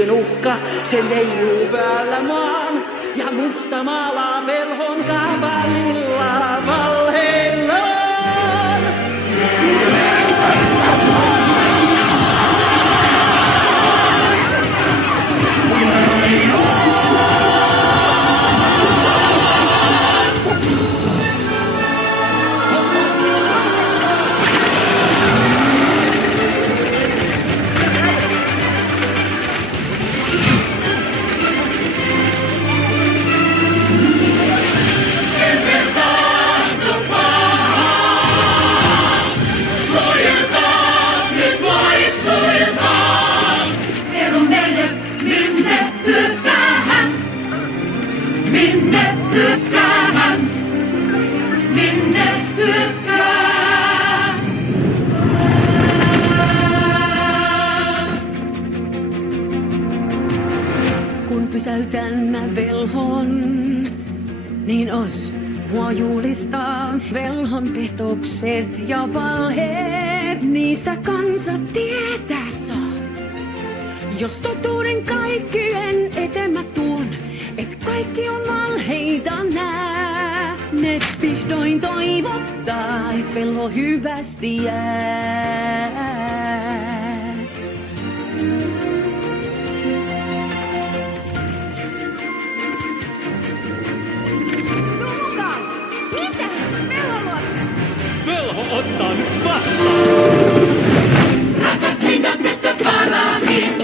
mystyn uhka, se leijuu päällä maan. Ja musta maalaa velhon kavalilla valheillaan. Minne hyökkäähän? Minne hyökkää? Kun pysäytän mä velhon, niin os mua julistaa velhon petokset ja valheet. Niistä kansa tietää saa. Jos totuuden kaikkien eteen mä tuon, et kaikki on valheita nää. Ne vihdoin toivottaa, et velho hyvästi jää. Tuu mukaan! Mitä? Velho luokse! Velho ottaa nyt vastaan! Rakas Linda tyttö Paramin,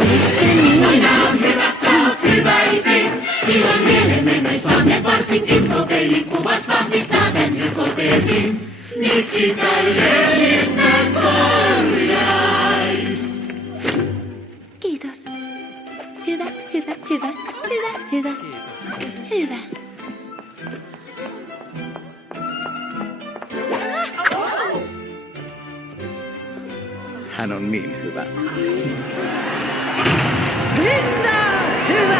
aina on hyvät, sä oot hyväisin. Ilon mielen mennessanne varsinkin tuo peilikuvas vahvistaa tän hypoteesin. Niin sitä edellistä korjais. Kiitos. Hyvä, hyvä, hyvä, hyvä, hyvä. Hyvä. Hän on niin hyvä. Linda! Hyvä!